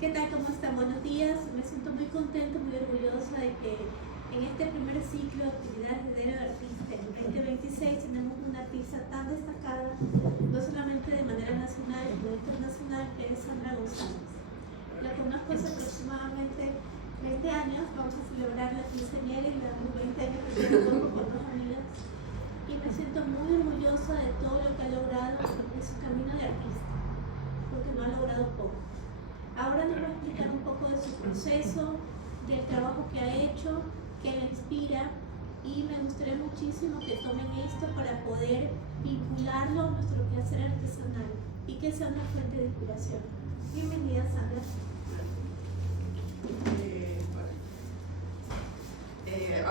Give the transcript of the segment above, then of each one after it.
¿Qué tal? ¿Cómo están? Buenos días. Me siento muy contenta, muy orgullosa de que en este primer ciclo de actividades de Diario de Artista en 2026 tenemos una artista tan destacada, no solamente de manera nacional, sino internacional, que es Sandra González. La conozco hace aproximadamente 20 años, vamos a celebrar la quinceañera y los 20 años que tengo con dos amigas. Y me siento muy orgullosa de todo lo que ha logrado en su camino de artista, porque no ha logrado poco. Ahora nos va a explicar un poco de su proceso, del trabajo que ha hecho, que la inspira, y me gustaría muchísimo que tomen esto para poder vincularlo a nuestro quehacer artesanal y que sea una fuente de inspiración. Bienvenida, Sandra.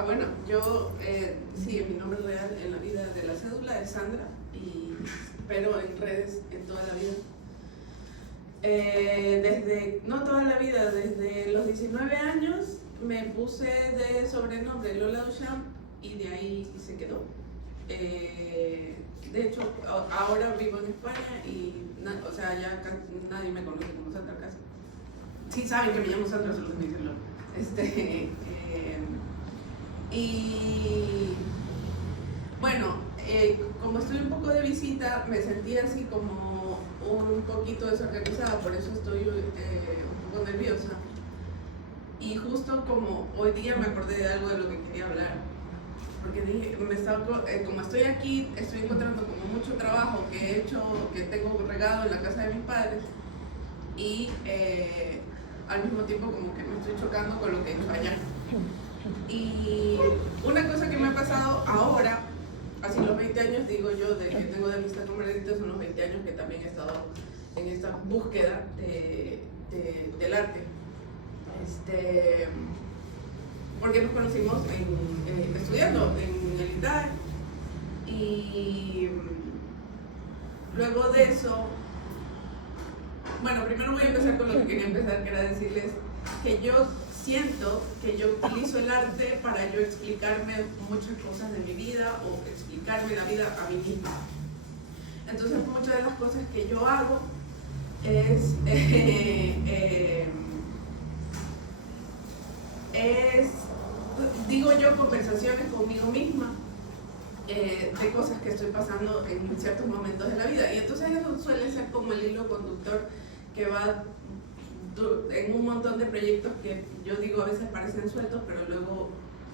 Bueno, yo sí, mi nombre real en la vida de la cédula es Sandra, pero en redes en toda la vida. No toda la vida, desde los 19 años me puse de sobrenombre Lola Duchamp y de ahí se quedó. De hecho, ahora vivo en España y o sea, ya nadie me conoce como Sandra casi. Sí saben que me llamo Sandra, solo que me dicen Lola. Y bueno, como estoy un poco de visita, me sentí así como un poquito desorganizada, por eso estoy un poco nerviosa. Y justo como hoy día me acordé de algo de lo que quería hablar, porque dije, como estoy aquí, estoy encontrando como mucho trabajo que he hecho, que tengo regado en la casa de mis padres, y al mismo tiempo como que me estoy chocando con lo que he hecho allá. Y una cosa que me ha pasado ahora, así los 20 años, digo yo, de que tengo de amistad con Margarita, son los 20 años que también he estado en esta búsqueda del arte. Porque nos conocimos estudiando en el ITAE, y luego de eso, bueno, primero voy a empezar con lo que quería empezar, que era decirles que yo siento que yo utilizo el arte para yo explicarme muchas cosas de mi vida o explicarme la vida a mí misma. Entonces muchas de las cosas que yo hago es digo yo, conversaciones conmigo misma de cosas que estoy pasando en ciertos momentos de la vida, y entonces eso suele ser como el hilo conductor que va en un montón de proyectos que yo digo a veces parecen sueltos, pero luego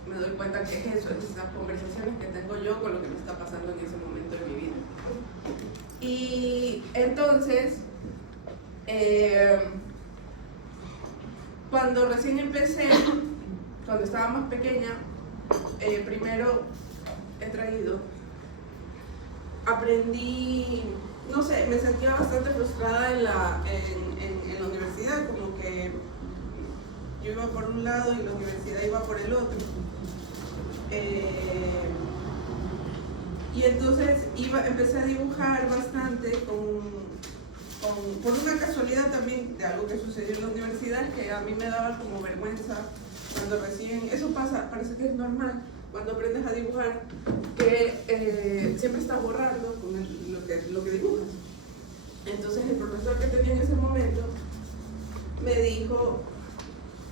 me doy cuenta que es eso, es esas conversaciones que tengo yo con lo que me está pasando en ese momento de mi vida. Y entonces, cuando recién empecé, cuando estaba más pequeña, primero aprendí, no sé, me sentía bastante frustrada en la universidad, como que yo iba por un lado y la universidad iba por el otro. Y entonces empecé a dibujar bastante por una casualidad también de algo que sucedió en la universidad, que a mí me daba como vergüenza cuando recién, eso pasa, parece que es normal, cuando aprendes a dibujar, que siempre estás borrando con lo que dibujas. Entonces el profesor que tenía en ese momento me dijo,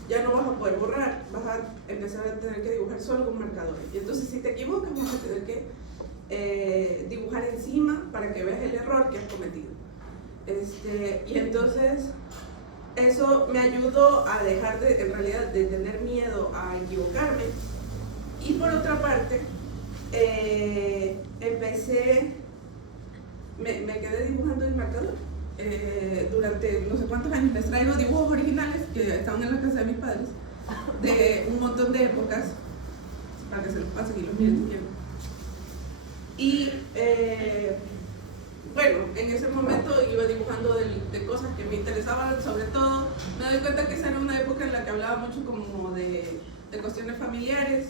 ya no vas a poder borrar, vas a empezar a tener que dibujar solo con marcadores. Y entonces si te equivocas vas a tener que dibujar encima para que veas el error que has cometido. Y entonces eso me ayudó a dejar en realidad de tener miedo a equivocarme. Y por otra parte, me quedé dibujando en marcador durante no sé cuántos años. Les traigo dibujos originales que estaban en la casa de mis padres, de un montón de épocas, para que se los pasen y los miren si quieren. Y bueno, en ese momento iba dibujando de cosas que me interesaban, sobre todo me doy cuenta que esa era una época en la que hablaba mucho como de cuestiones familiares,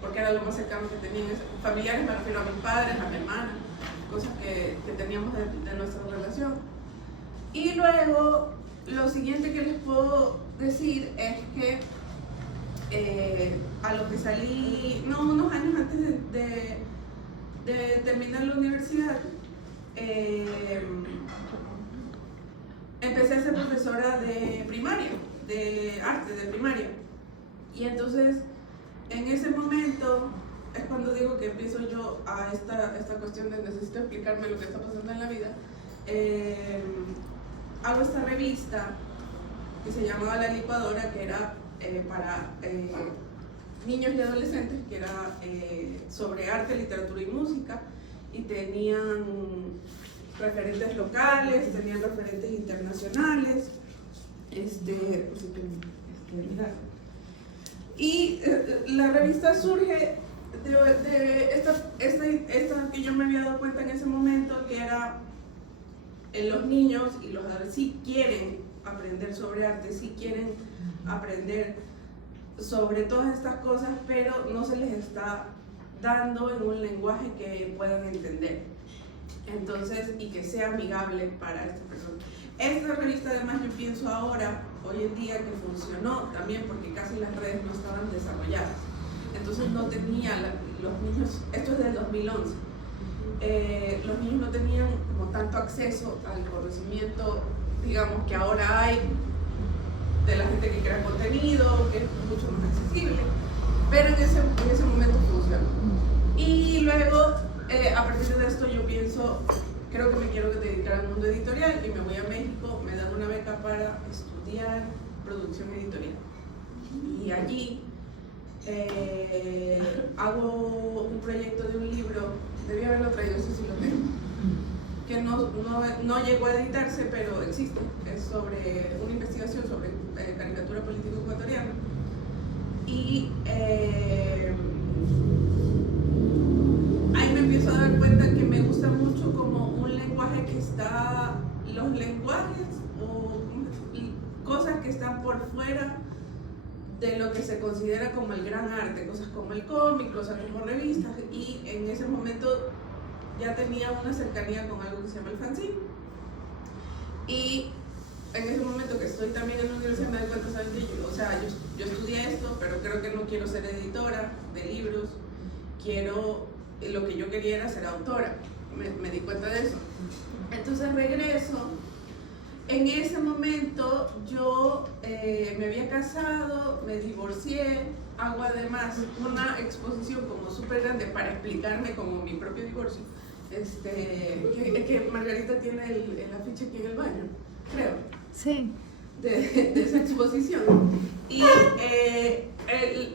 porque era lo más cercano que tenía. Familiares me refiero a mis padres, a mi hermana, cosas que teníamos de nuestra relación. Y luego, lo siguiente que les puedo decir es que a lo que salí, unos años antes de terminar la universidad, profesora de primaria, de arte de primaria. Y entonces, en ese momento, es cuando digo que empiezo yo a esta cuestión de necesito explicarme lo que está pasando en la vida. Hago esta revista que se llamaba La Licuadora, que era para niños y adolescentes, que era sobre arte, literatura y música, y tenían referentes locales, tenían referentes internacionales, y la revista surge de esta que yo me había dado cuenta en ese momento, que era los niños y los adolescentes sí quieren aprender sobre arte, sí quieren aprender sobre todas estas cosas, pero no se les está dando en un lenguaje que puedan entender. Entonces, y que sea amigable para estas personas. Esta revista además yo pienso ahora, hoy en día, que funcionó también porque casi las redes no estaban desarrolladas. Entonces no tenía, los niños, esto es del 2011, los niños no tenían como tanto acceso al conocimiento, digamos, que ahora hay de la gente que crea contenido, que es mucho más accesible, pero en ese momento funcionó. Y luego, a partir de esto yo pienso, creo que me quiero dedicar al mundo editorial y me voy a México, me dan una beca para estudiar producción editorial. Y allí hago un proyecto de un libro, debí haberlo traído, eso sí lo tengo, que no llegó a editarse, pero existe. Es sobre una investigación sobre caricatura política ecuatoriana. Y ahí me empiezo a dar cuenta que me gusta mucho como un lenguaje que está, los lenguajes o cosas que están por fuera de lo que se considera como el gran arte, cosas como el cómic, cosas como revistas, y en ese momento ya tenía una cercanía con algo que se llama el fanzine. Y en ese momento que estoy también en la universidad me doy cuenta, ¿saben qué? Yo estudié esto, pero creo que no quiero ser editora de libros, lo que yo quería era ser autora, me di cuenta de eso. Entonces regreso. En ese momento yo me había casado, me divorcié, hago además una exposición como súper grande para explicarme como mi propio divorcio, que Margarita tiene el afiche aquí en el baño, creo. Sí. De esa exposición. Y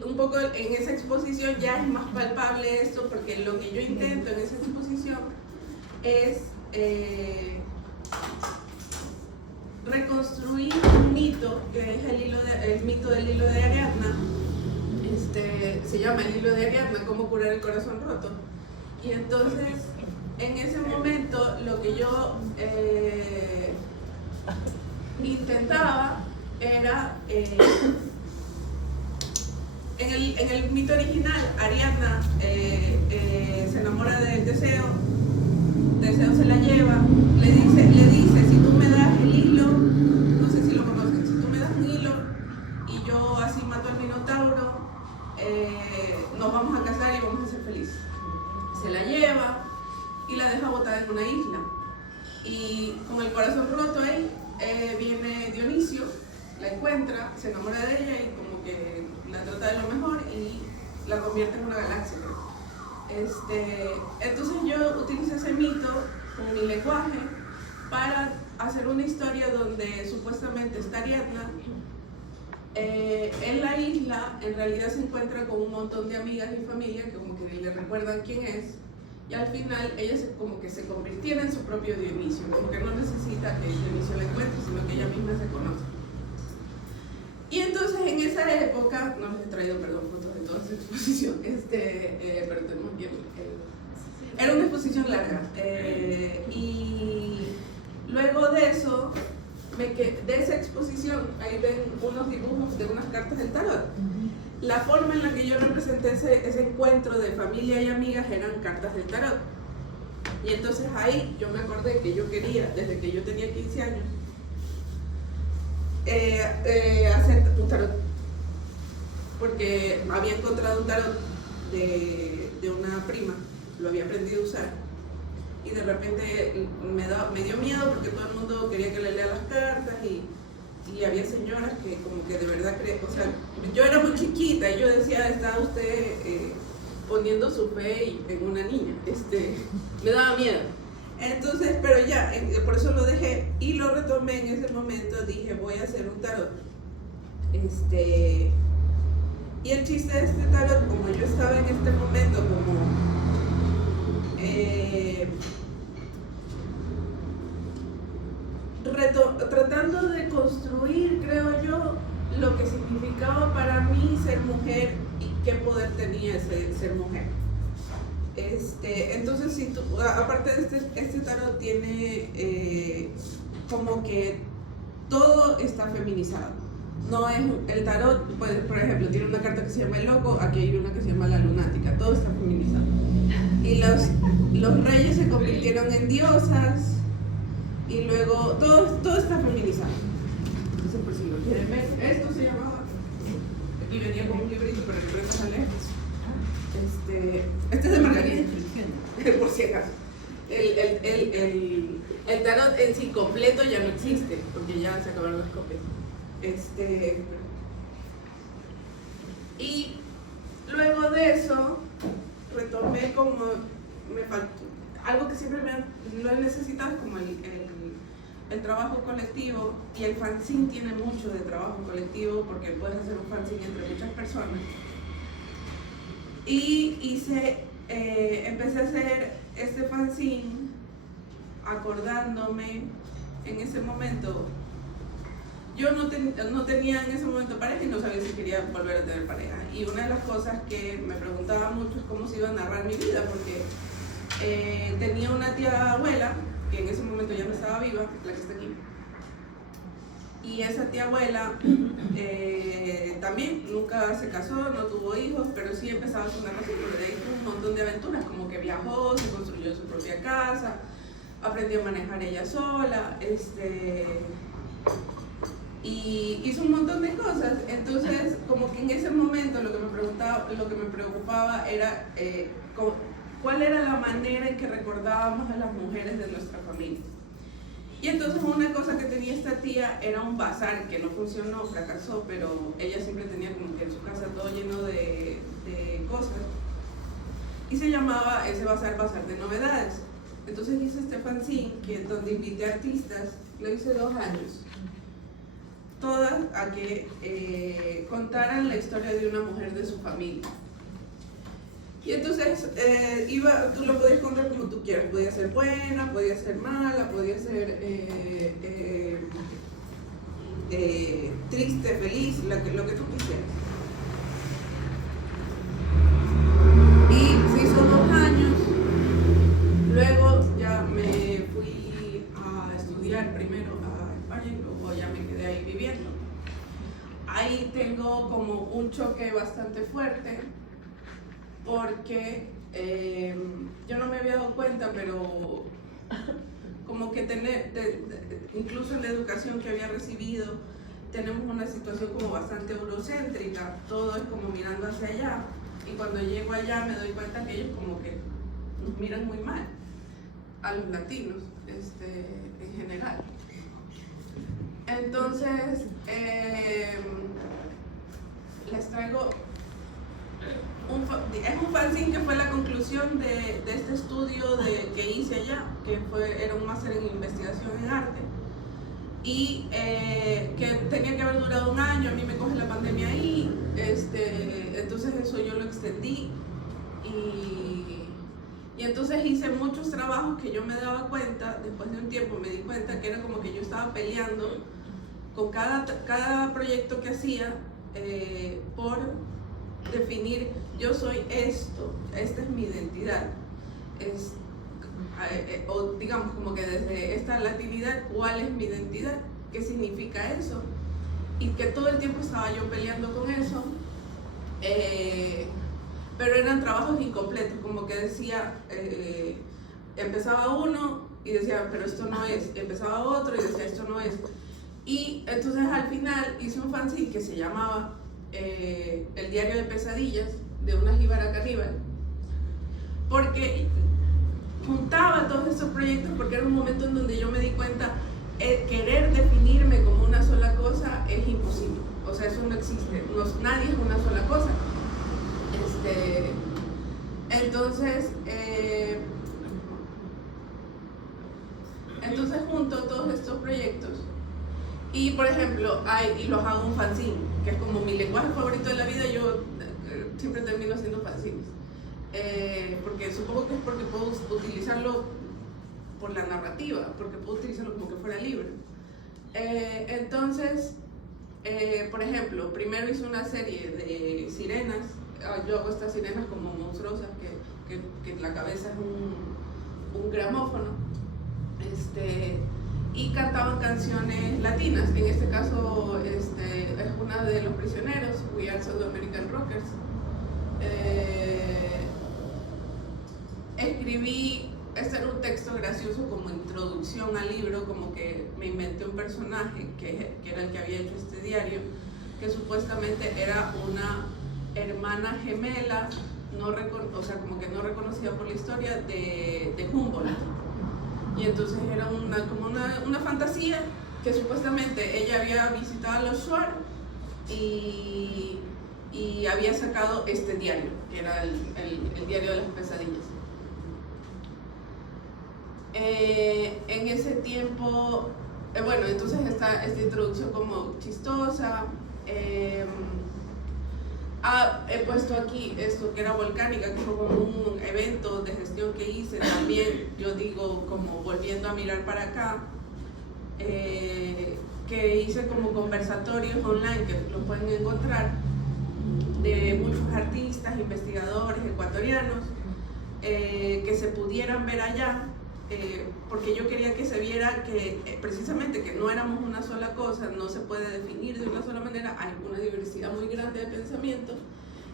un poco en esa exposición ya es más palpable esto, porque lo que yo intento en esa exposición es reconstruir un mito, que es el mito del hilo de Ariadna. Se llama El hilo de Ariadna, cómo curar el corazón roto. Y entonces, en ese momento, lo que yo intentaba era, en el mito original, Ariadna se enamora de Teseo se la lleva, le dice, si tú me das el hilo, no sé si lo conocen, si tú me das un hilo y yo así mato al Minotauro, nos vamos a casar y vamos a ser felices. Se la lleva y la deja botada en una isla. Y con el corazón roto ahí, viene Dionisio, la encuentra, se enamora de ella y como que la trata de lo mejor y la convierte en una galaxia. Entonces yo utilizo ese mito con mi lenguaje para hacer una historia donde supuestamente está Ariadna en la isla, en realidad se encuentra con un montón de amigas y familia que como que le recuerdan quién es, y al final ella como que se convirtiera en su propio Dionisio, como que no necesita que Dionisio la encuentre, sino que ella misma se conoce. Y entonces en esa época, no les he traído, perdón, fotos de toda esa exposición, pero tenemos bien, era una exposición larga, y luego de eso, de esa exposición, ahí ven unos dibujos de unas cartas del tarot. La forma en la que yo representé ese encuentro de familia y amigas eran cartas del tarot. Y entonces ahí yo me acordé que yo quería, desde que yo tenía 15 años, hacer un tarot, porque había encontrado un tarot de una prima, lo había aprendido a usar, y de repente me dio miedo porque todo el mundo quería que le lea las cartas, y y había señoras que como que de verdad o sea, yo era muy chiquita y yo decía, está usted poniendo su fe en una niña, me daba miedo. Entonces, pero ya, por eso lo dejé y lo retomé en ese momento, dije, voy a hacer un tarot. Y el chiste de este tarot, como yo estaba en este momento como tratando de construir, creo yo, lo que significaba para mí ser mujer y qué poder tenía ser mujer. Entonces, si tú, aparte de este tarot tiene como que todo está feminizado. No es el tarot, pues, por ejemplo, tiene una carta que se llama el loco, aquí hay una que se llama la lunática, todo está feminizado. Y los reyes se convirtieron en diosas y luego todo está feminizado. Entonces, por si lo quieren ver, esto se llamaba, aquí venía con un librito, pero el libro está lejos. Este es de Margarita, por si acaso. El tarot en sí completo ya no existe, porque ya se acabaron las copias. Y luego de eso retomé como me faltó algo que siempre lo he necesitado, como el trabajo colectivo, y el fanzine tiene mucho de trabajo colectivo porque puedes hacer un fanzine entre muchas personas. Y empecé a hacer este fanzine acordándome en ese momento. Yo no tenía en ese momento pareja y no sabía si quería volver a tener pareja. Y una de las cosas que me preguntaba mucho es cómo se iba a narrar mi vida, porque tenía una tía abuela, que en ese momento ya no estaba viva, la que está aquí. Y esa tía abuela también nunca se casó, no tuvo hijos, pero sí empezaba su narración, porque de ahí tuvo un montón de aventuras, como que viajó, se construyó su propia casa, aprendió a manejar ella sola, y hizo un montón de cosas. Entonces, como que en ese momento lo que me preocupaba era cuál era la manera en que recordábamos a las mujeres de nuestra familia. Y entonces una cosa que tenía esta tía era un bazar que no funcionó, fracasó, pero ella siempre tenía como que en su casa todo lleno de cosas. Y se llamaba ese bazar de novedades. Entonces hice este fanzine donde invité a artistas, lo hice 2 años. Todas a que contaran la historia de una mujer de su familia. Y entonces tú lo podías contar como tú quieras, podía ser buena, podía ser mala, podía ser triste, feliz, lo que tú quisieras. Y se hizo 2 años, luego ya me fui a estudiar primero a España y luego ya me quedé ahí viviendo. Ahí tengo como un choque bastante fuerte, porque yo no me había dado cuenta, pero como que incluso en la educación que había recibido, tenemos una situación como bastante eurocéntrica, todo es como mirando hacia allá, y cuando llego allá me doy cuenta que ellos como que nos miran muy mal a los latinos en general. Entonces les traigo es un fanzine que fue la conclusión de este estudio que hice allá, que era un máster en investigación en arte, y que tenía que haber durado 1 año. A mí me coge la pandemia ahí, entonces eso yo lo extendí, y entonces hice muchos trabajos que yo me daba cuenta, después de un tiempo me di cuenta que era como que yo estaba peleando con cada proyecto que hacía por definir, yo soy esto, esta es mi identidad, o digamos como que desde esta latinidad, ¿cuál es mi identidad? ¿Qué significa eso? Y que todo el tiempo estaba yo peleando con eso, pero eran trabajos incompletos, como que decía, empezaba uno y decía, pero esto no es, empezaba otro y decía, esto no es. Y entonces al final hice un fanzine que se llamaba El diario de pesadillas de una jíbara caníbal, porque juntaba todos estos proyectos, porque era un momento en donde yo me di cuenta querer definirme como una sola cosa sea, eso no existe, nadie es una sola cosa. Entonces junto todos estos proyectos y, por ejemplo, y los hago un fanzine, que es como mi lenguaje favorito de la vida. Yo siempre termino haciendo fanzines, porque supongo que es porque puedo utilizarlo por la narrativa, porque puedo utilizarlo como que fuera libro. Entonces, por ejemplo, primero hice una serie de sirenas. Yo hago estas sirenas como monstruosas, que la cabeza es un gramófono, y cantaban canciones latinas. En este caso es una de Los Prisioneros, We Are South American Rockers. Escribí, este era un texto gracioso como introducción al libro, como que me inventé un personaje que era el que había hecho este diario, que supuestamente era una hermana gemela, o sea, como que no reconocida por la historia, de Humboldt. Y entonces era como una fantasía que supuestamente ella había visitado a los Shuar y había sacado este diario, que era el diario de las pesadillas. En ese tiempo, bueno, entonces esta introducción como chistosa. He puesto aquí esto que era Volcánica, que fue como un evento de gestión que hice. También yo digo, como volviendo a mirar para acá, que hice como conversatorios online, que los pueden encontrar, de muchos artistas, investigadores ecuatorianos, que se pudieran ver allá, porque yo quería que se viera que precisamente que no éramos una sola cosa, no se puede definir de una sola manera, hay una diversidad muy grande de pensamientos,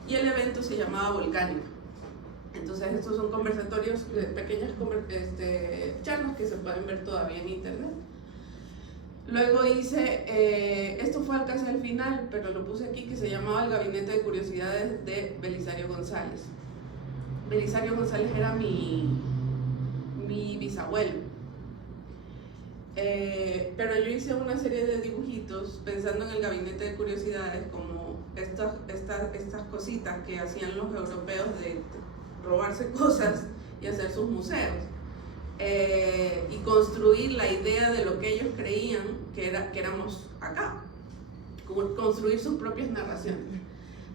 y el evento se llamaba Volcánica. Entonces estos son conversatorios, pequeñas charlas que se pueden ver todavía en internet. Luego hice, esto fue casi al final, pero lo puse aquí, que se llamaba El Gabinete de Curiosidades de Belisario González. Belisario González era mi bisabuelo, pero yo hice una serie de dibujitos pensando en el Gabinete de Curiosidades como estas cositas que hacían los europeos de robarse cosas y hacer sus museos, y construir la idea de lo que ellos creían que éramos acá, construir sus propias narraciones.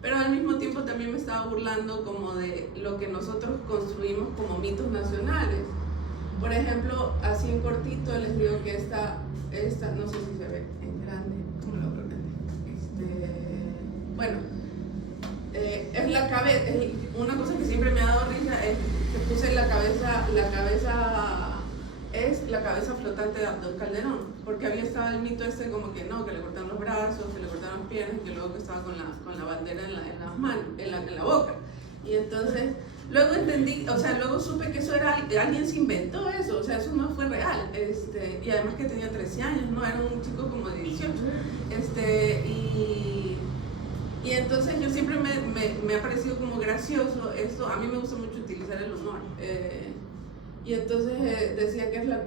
Pero al mismo tiempo también me estaba burlando como de lo que nosotros construimos como mitos nacionales. Por ejemplo, así en cortito les digo que esta no sé si se ve en grande, ¿cómo lo presente? Bueno, es la cabeza, una cosa que siempre me ha dado risa es que puse la cabeza es la cabeza flotante de Abdón Calderón, porque había estado el mito como que no, que le cortaron los brazos, que le cortaron las piernas, y que luego que estaba con la bandera en las manos, en la boca. Y entonces luego entendí, o sea, luego supe que eso era, alguien se inventó eso, o sea, eso no fue real, y además que tenía 13 años, ¿no? Era un chico como de 18, y entonces yo siempre me ha parecido como gracioso esto. A mí me gusta mucho utilizar el humor, y entonces decía que es la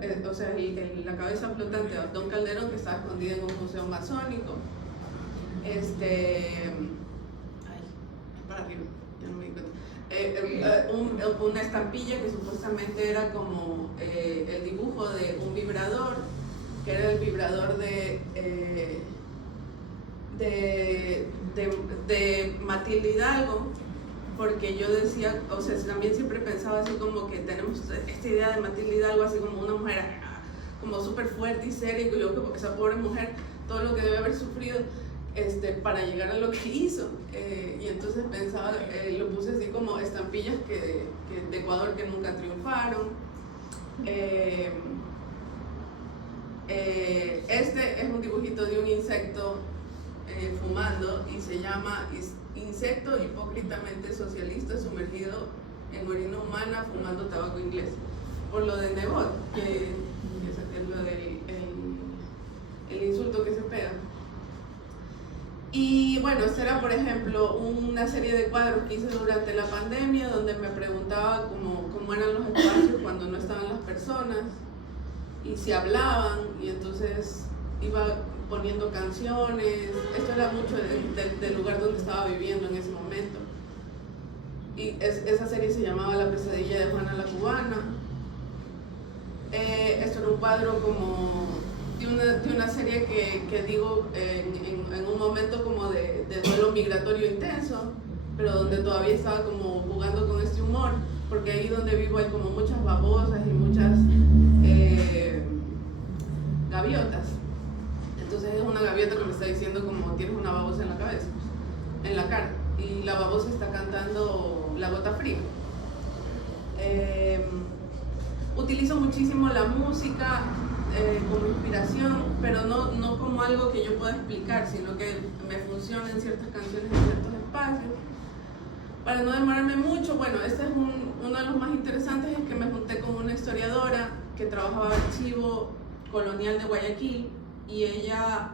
cabeza flotante de Abdón Calderón, que estaba escondida en un museo masónico, para arriba, ya no me di cuenta. Una estampilla que supuestamente era como el dibujo de un vibrador, que era el vibrador de Matilde Hidalgo, porque yo decía, o sea, también siempre pensaba así como que tenemos esta idea de Matilde Hidalgo así como una mujer como súper fuerte y seria, y yo que esa pobre mujer, todo lo que debe haber sufrido para llegar a lo que hizo, y entonces pensaba, lo puse así como estampillas de Ecuador que nunca triunfaron. Este es un dibujito de un insecto fumando, y se llama Insecto hipócritamente socialista sumergido en orina humana fumando tabaco inglés, por lo de Nebot, que es lo del el insulto que se pega. Y bueno, esta era, por ejemplo, una serie de cuadros que hice durante la pandemia, donde me preguntaba cómo eran los espacios cuando no estaban las personas y si hablaban, y entonces poniendo canciones. Esto era mucho del lugar donde estaba viviendo en ese momento. Y esa serie se llamaba La pesadilla de Juana la Cubana. Esto era un cuadro como de una serie que digo en un momento como de duelo migratorio intenso, pero donde todavía estaba como jugando con este humor, porque ahí donde vivo hay como muchas babosas y muchas gaviotas. Entonces es una gaviota que me está diciendo como tienes una babosa en la cabeza, en la cara, y la babosa está cantando La Gota Fría. Utilizo muchísimo la música como inspiración, pero no como algo que yo pueda explicar, sino que me funciona en ciertas canciones, en ciertos espacios. Para no demorarme mucho, bueno, este es uno de los más interesantes, es que me junté con una historiadora que trabajaba en archivo colonial de Guayaquil, y ella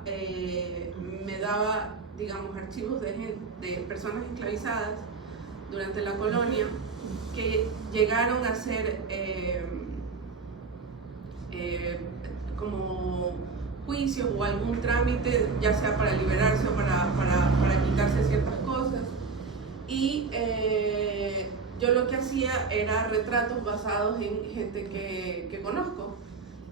me daba, digamos, archivos de personas esclavizadas durante la colonia que llegaron a ser como juicios o algún trámite, ya sea para liberarse o para quitarse ciertas cosas. Y yo lo que hacía era retratos basados en gente que conozco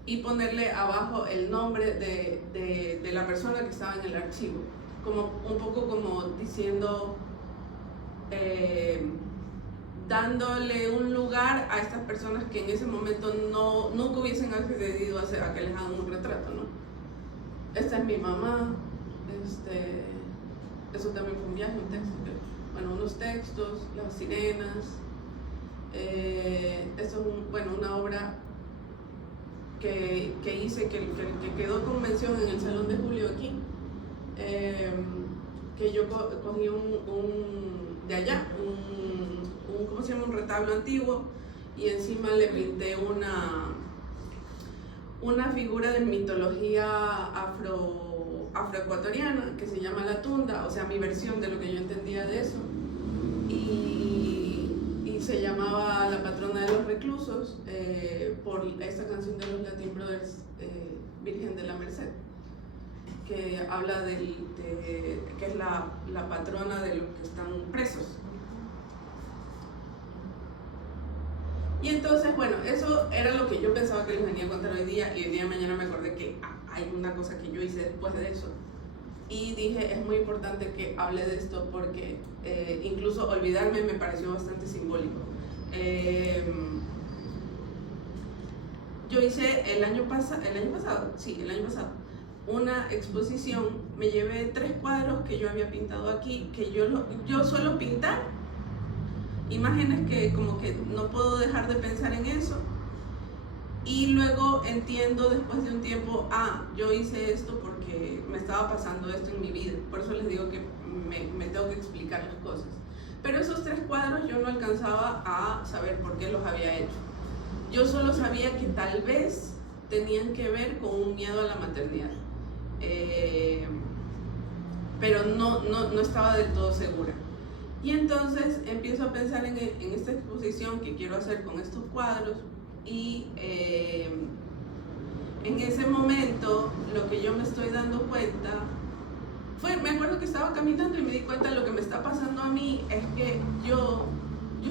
y ponerle abajo el nombre de la persona que estaba en el archivo, como un poco como diciendo, dándole un lugar a estas personas que en ese momento nunca hubiesen accedido a que les hagan un retrato, ¿no? Esta es mi mamá, eso también fue un viaje, un texto, bueno, unos textos, Las Sirenas, esto es una obra que hice, que quedó con mención en el Salón de Julio aquí, que yo cogí de allá, ¿cómo se llama? Un retablo antiguo, y encima le pinté una figura de mitología afroecuatoriana que se llama La Tunda, o sea, mi versión de lo que yo entendía de eso, y se llamaba La Patrona de los Reclusos, por esta canción de los Latin Brothers, Virgen de la Merced, que habla que es la patrona de los que están presos. Y entonces, bueno, eso era lo que yo pensaba que les venía a contar hoy día, y hoy día mañana me acordé que hay una cosa que yo hice después de eso. Y dije, es muy importante que hable de esto porque incluso olvidarme me pareció bastante simbólico. Yo hice el año pasado, una exposición, me llevé 3 cuadros que yo había pintado aquí, que yo suelo pintar imágenes que como que no puedo dejar de pensar en eso, y luego entiendo después de un tiempo, yo hice esto porque me estaba pasando esto en mi vida, por eso les digo que me tengo que explicar las cosas. Pero esos 3 cuadros yo no alcanzaba a saber por qué los había hecho. Yo solo sabía que tal vez tenían que ver con un miedo a la maternidad, pero no estaba del todo segura. Y entonces empiezo a pensar en esta exposición que quiero hacer con estos cuadros, y en ese momento lo que yo me estoy dando cuenta me acuerdo que estaba caminando y me di cuenta de lo que me está pasando a mí, es que yo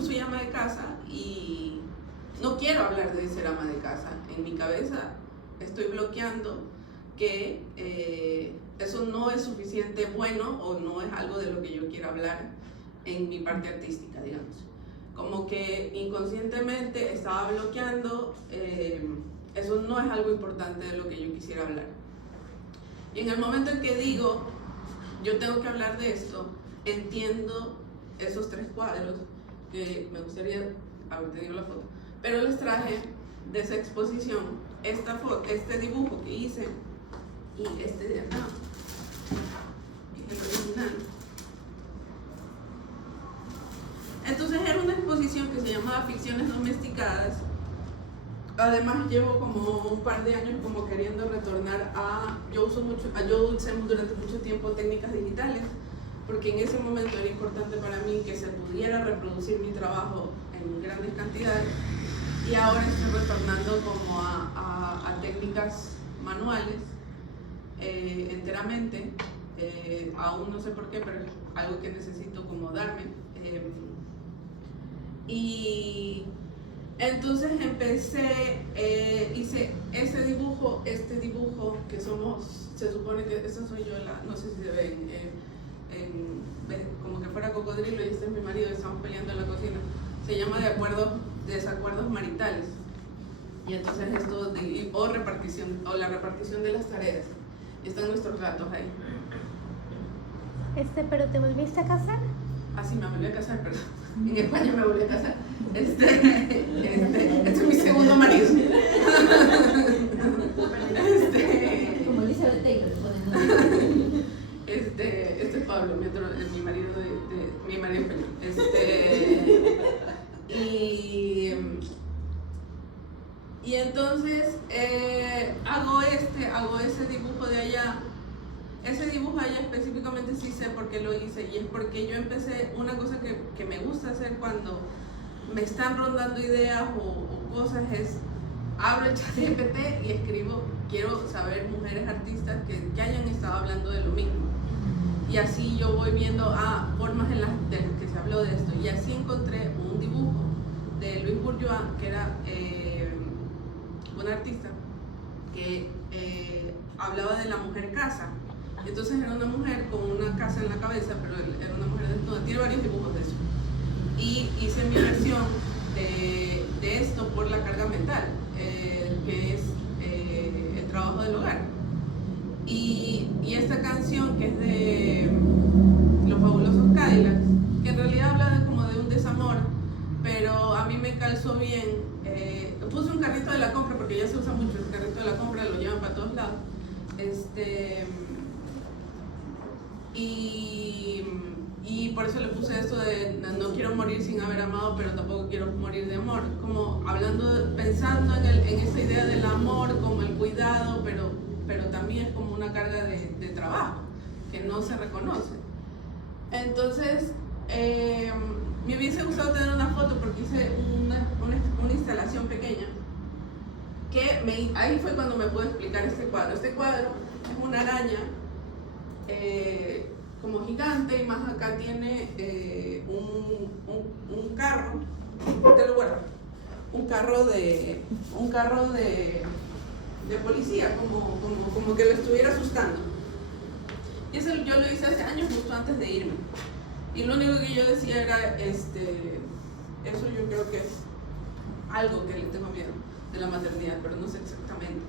soy ama de casa y no quiero hablar de ser ama de casa. En mi cabeza estoy bloqueando que eso no es suficiente bueno, o no es algo de lo que yo quiero hablar en mi parte artística, digamos. Como que inconscientemente estaba bloqueando, eso no es algo importante de lo que yo quisiera hablar. Y en el momento en que digo, yo tengo que hablar de esto, entiendo esos 3 cuadros, que me gustaría haber tenido la foto, pero les traje de esa exposición este dibujo que hice, y este de acá, el original. Entonces era una exposición que se llamaba Ficciones Domesticadas. Además llevo como un par de años como queriendo retornar yo usé durante mucho tiempo técnicas digitales, porque en ese momento era importante para mí que se pudiera reproducir mi trabajo en grandes cantidades, y ahora estoy retornando como a técnicas manuales, enteramente. Aún no sé por qué, pero es algo que necesito como darme. Y entonces empecé, hice ese dibujo, este dibujo que somos, se supone que esa soy yo, no sé si se ve como que fuera cocodrilo, y este es mi marido, estamos peleando en la cocina. Se llama desacuerdos maritales. Y entonces esto o la repartición de las tareas. Y están nuestros gatos ahí. ¿Pero te volviste a casar? Ah, sí, me volví a casar, perdón. En España me volví a casar. Este es mi segundo marido. Como Elizabeth Taylor. Este es Pablo, mi marido mi marido español. Y entonces hago ese dibujo de allá. Ese dibujo allá específicamente sí sé por qué lo hice, y es porque yo empecé una cosa que me gusta hacer cuando me están rondando ideas o cosas, es abro el ChatGPT y escribo, quiero saber mujeres artistas que hayan estado hablando de lo mismo. Y así yo voy viendo formas en las que se habló de esto. Y así encontré un dibujo de Louise Bourgeois, que era una artista que hablaba de la mujer casa. Entonces era una mujer con una casa en la cabeza, pero era una mujer desnuda. Tiene varios dibujos de eso. Y hice mi versión de esto por la carga mental, que es el trabajo del hogar. Y esta canción, que es de Los Fabulosos Cadillacs, que en realidad habla como de un desamor, pero a mí me calzó bien. Puse un carrito de la compra, porque ya se usa mucho el carrito de la compra, lo llevan para todos lados. Y por eso le puse esto de no quiero morir sin haber amado, pero tampoco quiero morir de amor, como pensando en esa idea del amor como el cuidado, pero también es como una carga de trabajo que no se reconoce. Entonces me hubiese gustado tener una foto, porque hice una instalación pequeña que ahí fue cuando me pude explicar este cuadro. Este cuadro es una araña como gigante, y más acá tiene un carro, te lo guardo, un carro de policía, como que lo estuviera asustando. Y eso yo lo hice hace años, justo antes de irme. Y lo único que yo decía era, eso yo creo que es algo que le tengo miedo de la maternidad, pero no sé exactamente.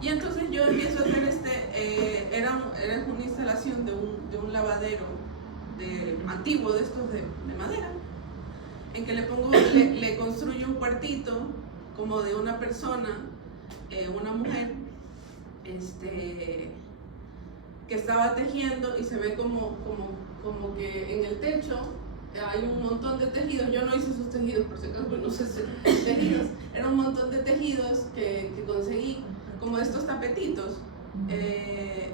Y entonces yo empiezo a hacer era una instalación de un lavadero antiguo, de estos de madera, en que le construyo un cuartito como de una persona, una mujer, que estaba tejiendo, y se ve como que en el techo hay un montón de tejidos. Yo no hice esos tejidos, por si acaso, no sé hacer tejidos. Era un montón de tejidos que conseguí, como estos tapetitos.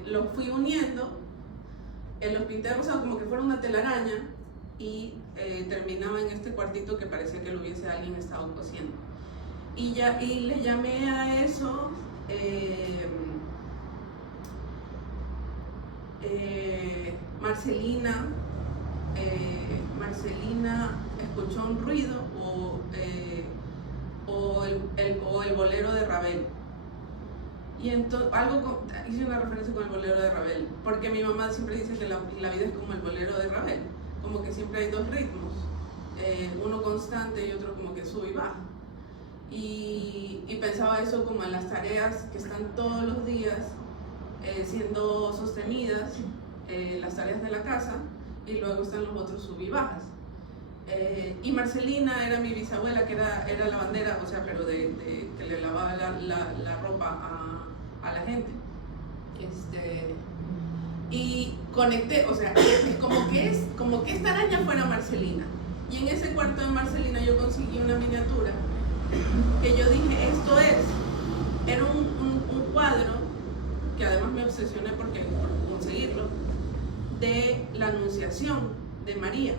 Los fui uniendo, los pinté rosado como que fuera una telaraña, y terminaba en este cuartito que parecía que lo hubiese alguien estado cosiendo. Y le llamé a eso Marcelina escuchó un ruido, o el bolero de Ravel. Y entonces hice una referencia con el bolero de Ravel, porque mi mamá siempre dice que la vida es como el bolero de Ravel, como que siempre hay dos ritmos, uno constante y otro como que sube y baja. Y pensaba eso como en las tareas que están todos los días siendo sostenidas, las tareas de la casa, y luego están los otros sub y bajas. Y Marcelina era mi bisabuela, que era lavandera, o sea, pero que le lavaba la ropa a la gente. Y conecté, o sea, es como que esta araña fuera Marcelina. Y en ese cuarto de Marcelina yo conseguí una miniatura que yo dije, esto es. Era un cuadro, que además me obsesioné por conseguirlo, de la Anunciación de María.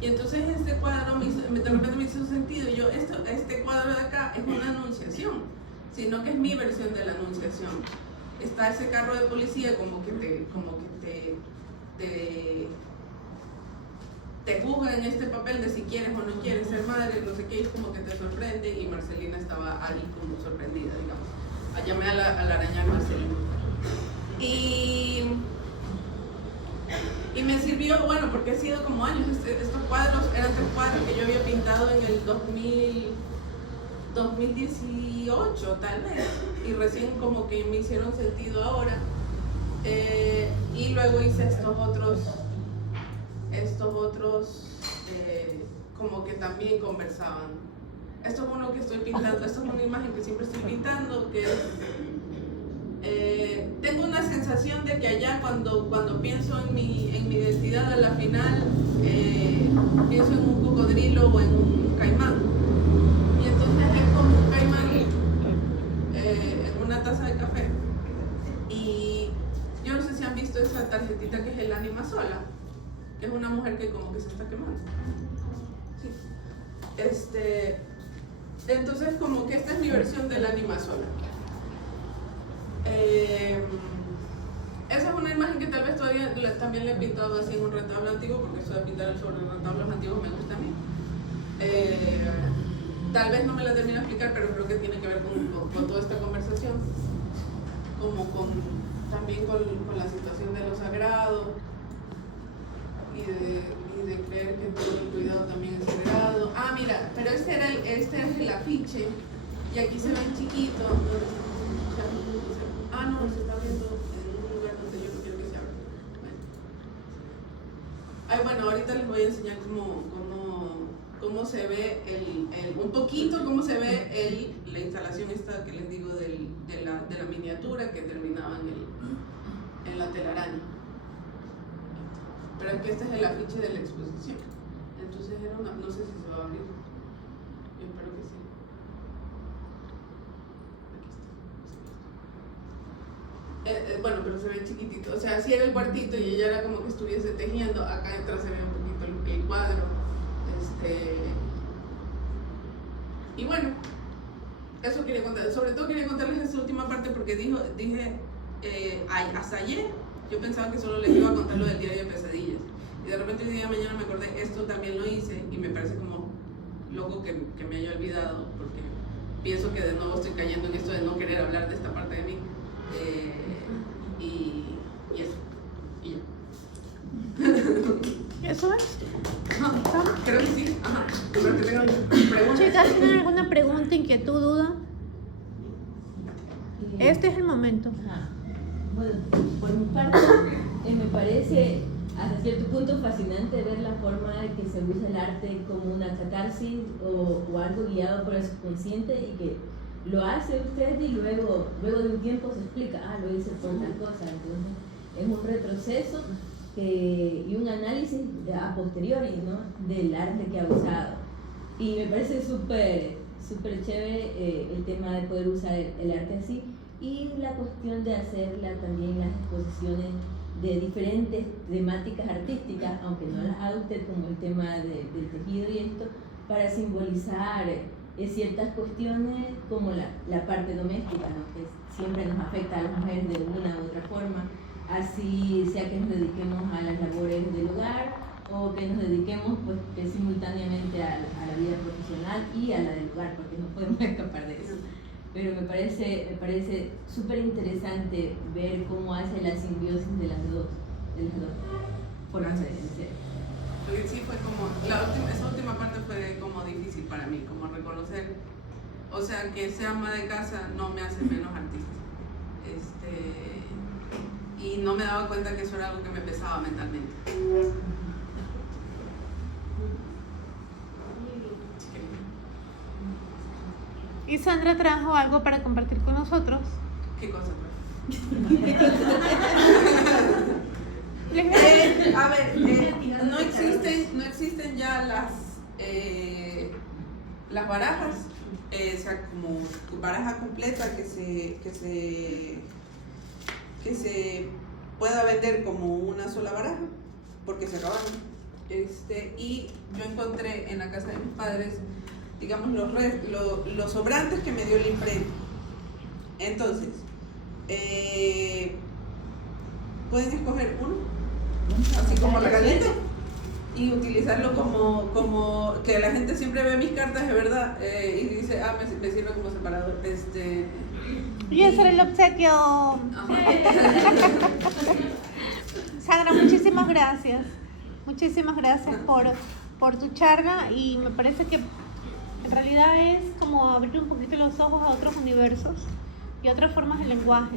Y entonces este cuadro de repente me hizo sentido. Y yo, este cuadro de acá es una anunciación, sino que es mi versión de la Anunciación. está ese carro de policía como que te juzga en este papel de si quieres o no quieres ser madre, no sé qué, es como que te sorprende, y Marcelina estaba ahí como sorprendida, digamos. Llamé a la araña Marcelina. Y me sirvió, bueno, porque ha sido como años, estos cuadros eran 3 cuadros que yo había pintado en el 2018 tal vez, y recién como que me hicieron sentido ahora. Y luego hice estos otros como que también conversaban. Esto es uno que estoy pintando, esto es una imagen que siempre estoy pintando, que tengo una sensación de que allá cuando pienso en mi identidad a la final, pienso en un cocodrilo o en un caimán. Y entonces es como un caimán en una taza de café. Y yo no sé si han visto esa tarjetita que es el ánima sola, que es una mujer que como que se está quemando. Sí. Entonces como que esta es mi versión del ánima sola. Esa es una imagen que tal vez todavía también le he pintado así en un retablo antiguo, porque eso de pintar sobre retablos antiguos me gusta a mí. Tal vez no me la termino de explicar, pero creo que tiene que ver con toda esta conversación, como también con la situación de lo sagrado y de creer que todo el cuidado también es sagrado. Ah, mira, pero este es el afiche, y aquí se ve en chiquito. No, se está viendo en un lugar donde yo no quiero que se abra. Bueno, ahorita les voy a enseñar cómo se ve un poquito cómo se ve la instalación esta que les digo de la miniatura que terminaba en la telaraña. Pero es que este es el afiche de la exposición. Entonces era no sé si se va a abrir. Yo espero que sí. Bueno, pero se ve chiquitito, o sea, así era el cuartito y ella era como que estuviese tejiendo. Acá detrás se ve un poquito el cuadro. Y bueno, eso quería contar. Sobre todo quería contarles esta última parte porque dije hasta ayer yo pensaba que solo les iba a contar lo del diario de pesadillas, y de repente el día de mañana me acordé, esto también lo hice, y me parece como loco que me haya olvidado, porque pienso que de nuevo estoy cayendo en esto de no querer hablar de esta parte de mí. Y eso, y ya. ¿Eso es? Creo que sí. Pero que tengan preguntas. Chicas, ¿tienen alguna pregunta, inquietud, duda? Este es el momento. Bueno, por mi parte, me parece hasta cierto punto fascinante ver la forma en que se usa el arte como una catarsis o algo guiado por el subconsciente, y que lo hace usted y luego de un tiempo se explica, lo hice por tal cosa. Entonces es un retroceso y un análisis a posteriori, ¿no?, del arte que ha usado, y me parece súper chévere el tema de poder usar el arte así, y la cuestión de hacerla también las exposiciones de diferentes temáticas artísticas, aunque no las haga usted, como el tema del tejido y esto, para simbolizar ciertas cuestiones como la parte doméstica, ¿no?, que siempre nos afecta a las mujeres de una u otra forma, así sea que nos dediquemos a las labores del hogar o que nos dediquemos pues simultáneamente a la vida profesional y a la del hogar, porque no podemos escapar de eso. Pero me parece súper interesante ver cómo hace la simbiosis de las dos formas de ser. Porque sí fue como, esa última parte fue como difícil para mí, como reconocer, o sea, que ser ama de casa no me hace menos artista. Y no me daba cuenta que eso era algo que me pesaba mentalmente. Y Sandra trajo algo para compartir con nosotros. ¿Qué cosa trajo? A ver, no existen ya las barajas, o sea, como baraja completa que se pueda vender como una sola baraja, porque se acabaron. Y yo encontré en la casa de mis padres, digamos, los sobrantes que me dio la imprenta. Entonces, pueden escoger uno, así como regalito, y utilizarlo como que la gente siempre ve mis cartas de verdad y dice, me sirve como separador. Y ese era el obsequio. Sandra, muchísimas gracias. Muchísimas gracias por tu charla, y me parece que en realidad es como abrir un poquito los ojos a otros universos y otras formas de lenguaje.